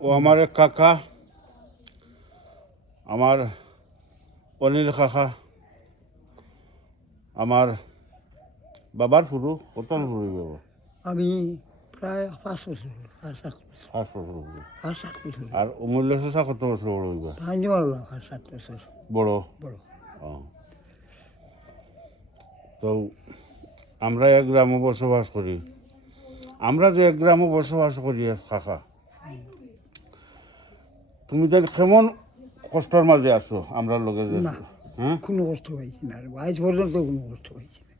ও আমার এক কাকা আমার অনিল কাকা আমার বাবার ফুরু কত ফুরু যাব আমি প্রায় পাঁচ বছর পাঁচ সাত বছর। পাঁচ বছর পাঁচ সাত বছর আর অমূল্য শশা কত বছর বড় হইবা? পাঁচ পারলাম পাঁচ সাত বছর। বড়? বড়। ও। তো আমরা এক গ্রামে বসবাস করি। আমরা যে এক গ্রামে বসবাস করি কাকা? তুমি যেন কেমন কষ্টর মাঝে আছো আমরা লগে যে না। হ্যাঁ? কোনো কষ্ট পাইছি না। আজ পর্যন্ত কোনো কষ্ট পাইছি না।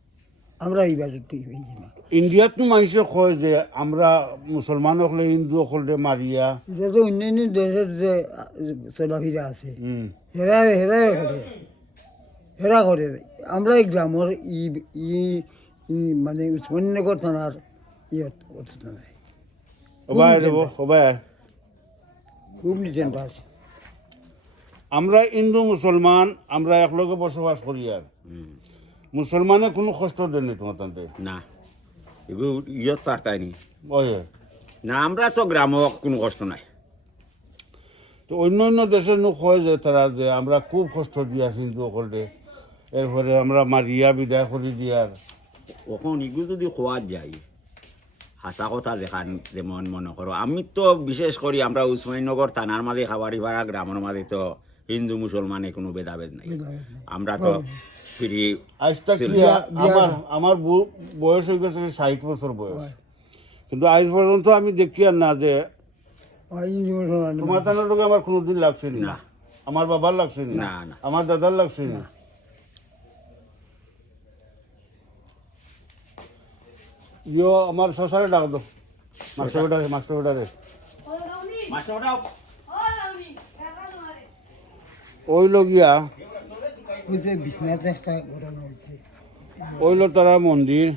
আমরা এই বাজেটই পাইছি না ইন্ডিয়াত মানুষে কয় যে আমরা মুসলমান হলে হিন্দু হলে মারিয়া। এটা অন্যান্য দেশের যে চলাফেরা আছে হেরা হেরা করে হেরা করে। আমরা এই গ্রামের ই ই মানে উসমানীনগর থানার অতটা নাই ওবাই দেব ওবাই খুব আমরা হিন্দু মুসলমান আমরা একলগে বসবাস করি আর। মুসলমানে কোনো কষ্ট দেয়নি তোমার তান্তে না। এগুলো ইয়ত পারতাইনি ওই না আমরা তো গ্রাম কোনো কষ্ট নাই। তো অন্য অন্য দেশের নো কয় যে তারা যে আমরা খুব কষ্ট দিয়া হিন্দু সকলে এরপরে আমরা মারিয়া বিদায় করে দিয়ার এখন এগুলো যদি খোয়া যায় হাসা কথা দেখান যেমন মনে করো আমি তো বিশেষ করি আমরা উসমানীনগর থানার মাঝে খাবারি ভাড়া গ্রামের মাঝে তো হিন্দু মুসলমানে কোনো ভেদাভেদ নাই। আমরা তো ফিরি আমার আমার বু- বয়স হয়ে গেছে ষাট বছর বয়স। কিন্তু আজ পর্যন্ত আমি দেখি আর না যে তোমার তানের লোক আমার কোনোদিন লাগছে না। আমার বাবার লাগছে না, না না। আমার দাদার লাগছে না। ইয়ো আমার শশারে ডাক দো মাস্টার বেটারে মাস্টার বেটারে ওই লগিয়া হয়েছে বিছনাথ একটা ওইল তারা মন্দির।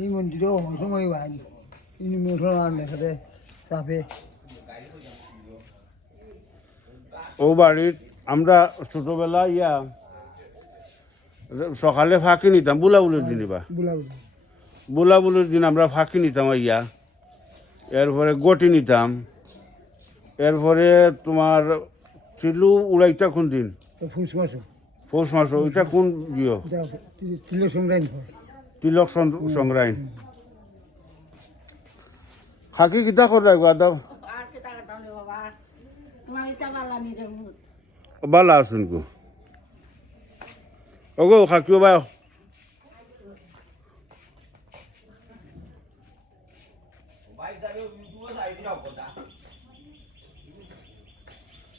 এই ইনি মুসলমান দেখাতে চাপে। ও বাড়ির আমরা ছোটবেলা ইয়া সকালে ফাঁকি নিতাম বুলাবুলির দিন বা বুলাবুলি। বুলাবুলির দিন আমরা ফাঁকি নিতাম ইয়া এরপরে গটি নিতাম। এরপরে তোমার চিলু উড়াইতা কোন দিন? পৌষ মাস ওইটা কোন ইয়ে? সংগ্রাম হয়। তিলক সং- সংগ্রাম খাকি কিতা করে আদাব বালা আসুন গো। ওগো খাকিও বা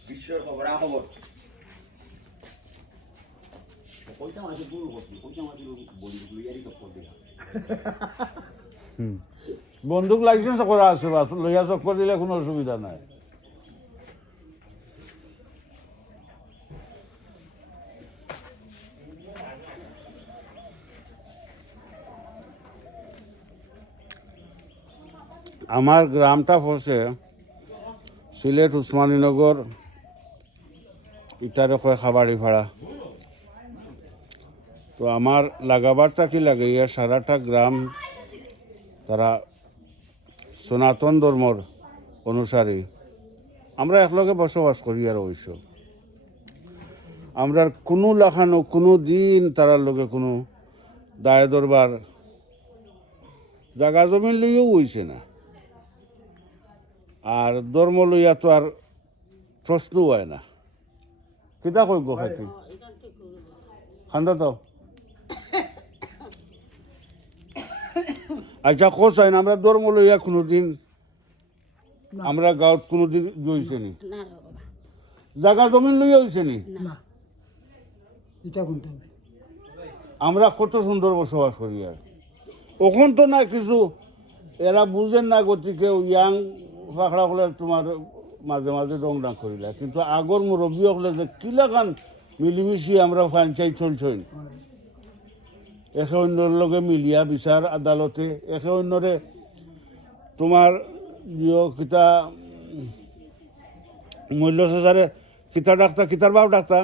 বিশ্বের খবর খবর কইটা মাঝে দূর করছি কইটা মাঝে বন্দুক লাইসেন্স করা আছে লইয়া দিলে কোনো অসুবিধা নাই। আমার গ্রামটা পড়ছে সিলেট উসমানীনগর, ইটারে কয় খাবারি ভাড়া। তো আমার লাগাবারটা কি লাগে? ইয়া সারাটা গ্রাম তারা সনাতন ধর্মর অনুসারী। আমরা একলগে বসবাস করি আর অবশ্য। আমরা কোনো লাখানো, কোনো দিন তারার লগে কোনো দায় দরবার জাগা জমিন লইও হইছে না। আর ধর্ম লইয়া তো আর প্রশ্ন হয় না। কিতা কই গো খাতি খান্দা তো আচ্ছা কোচ হয় না আমরা ধর্ম লইয়া কোনোদিন আমরা গাঁৱত কোনোদিন গৈছে নি? না জাগা জমিন লইয়া হইছে নি? আমরা কত সুন্দর বসবাস করি আর। ওখান তো না কিছু এরা বুঝেন না গতিকে ইয়াং ফাঁকড়া হলে তোমার মাঝে মাঝে রং ডাং করিলা। কিন্তু আগর মুরব্বী হলে যে কিলাখান মিলিমিশি আমরা ফাঞ্চাই চলছই। একে অন্যর লগে মিলিয়া বিচার আদালতে একে অন্যরে তোমার কিতা মূল্য শেষারে কিতা ডাক্তার কিতার বাপ ডাক্তার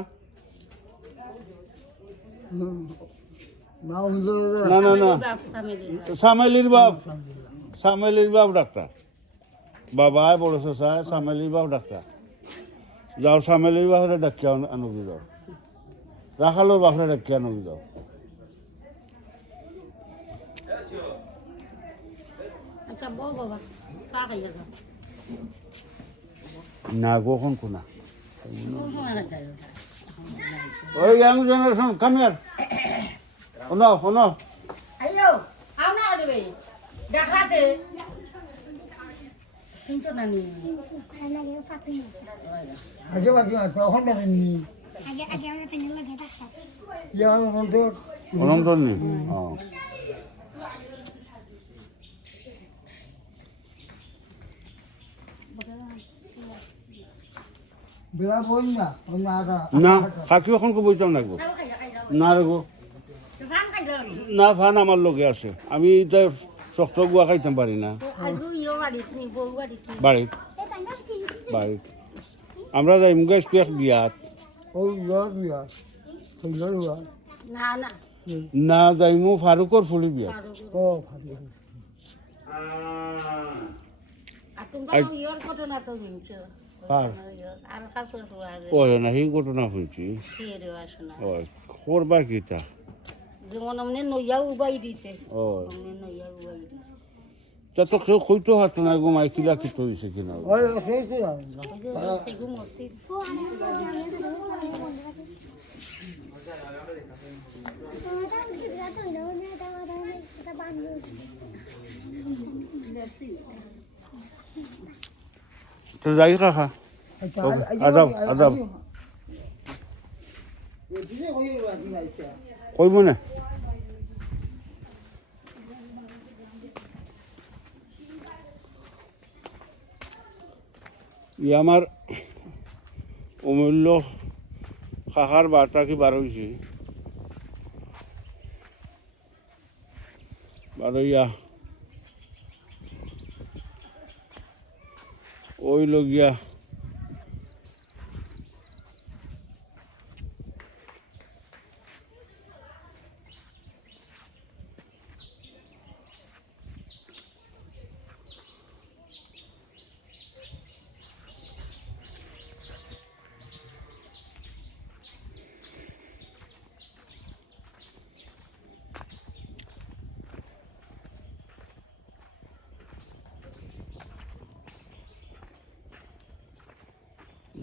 না না না। সামেলির বাপ। সামেলির বাপ ডাক্তার বাবাই বড় চায় সামেলির বাপ ডাক্তার যাও সামেলির বাপরে ডাকিয়া আনবি যাও। রাখালোর বাপরে ডাকিয়া আনবি যাও। আচ্ছা না কখন কোনা ওই ইয়াং জেনারেশন কাম ইয়ার শোনো শোনো। আইও আও না করবে দেখাতে। চিন্তা না নিয়ে আগে বাকি দেখেননি অনন্তর। নি? কাকি এখন বইতাম লাগবো না ফান না ফান আমার লগে আছে। আমি এটা শক্ত গুয়া খাইতাম পারি না। বাড়িত বাড়িত আমরা যাই মুগেশ কুয়েক বিয়াত। না যাইমু ফারুকর ফুলি বিয়াত। ঘটনা হয়েছি ছেড়ে আসো না। ও করবা কিতা? যেমন অমনি নইয়া উবাই দিছে। ও নইয়া উবাই দিছে। তা তো কেউ কইতো হাত না গো মাই কিলা কিতো হয়েছে কিনা তো তো যাই কাকা আদাব, আদাব। রাখি কইব না। ই আমার অমূল্য কাকার বার্তা কি বার হয়েছে বারইয়া ওই লগিয়া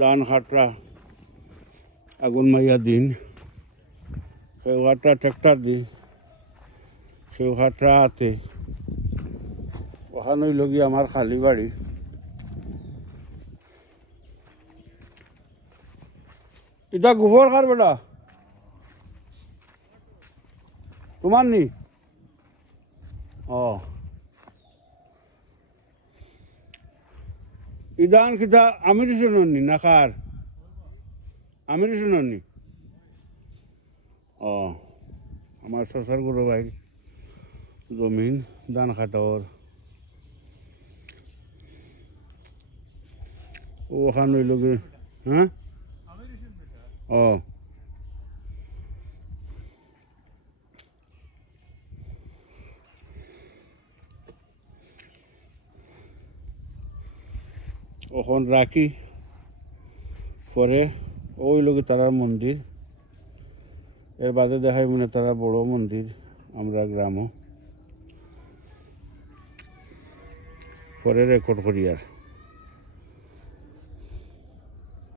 ধান খাটরা আগুন মাইয়া দিন। কেউ খাটরা ট্রেক্টর দি কেউ খাটরা হাতে। ওখানে লগি আমার খালি বাড়ি এটা গোবর কার বেটা? তোমার নি? ও ইদান কিতা আমির শুননি না কার? আমির শুননি ও, আমার শ্বশুর গুরু ভাই, জমিন, ধান খাটর ওখান হইল হ্যাঁ? ও। ওখন রাখি পরে ওই লোকে তারা মন্দির। এর বাদে দেখাই মনে তারা বড় মন্দির, আমরা গ্রামও। পরে রেকর্ড করি আর।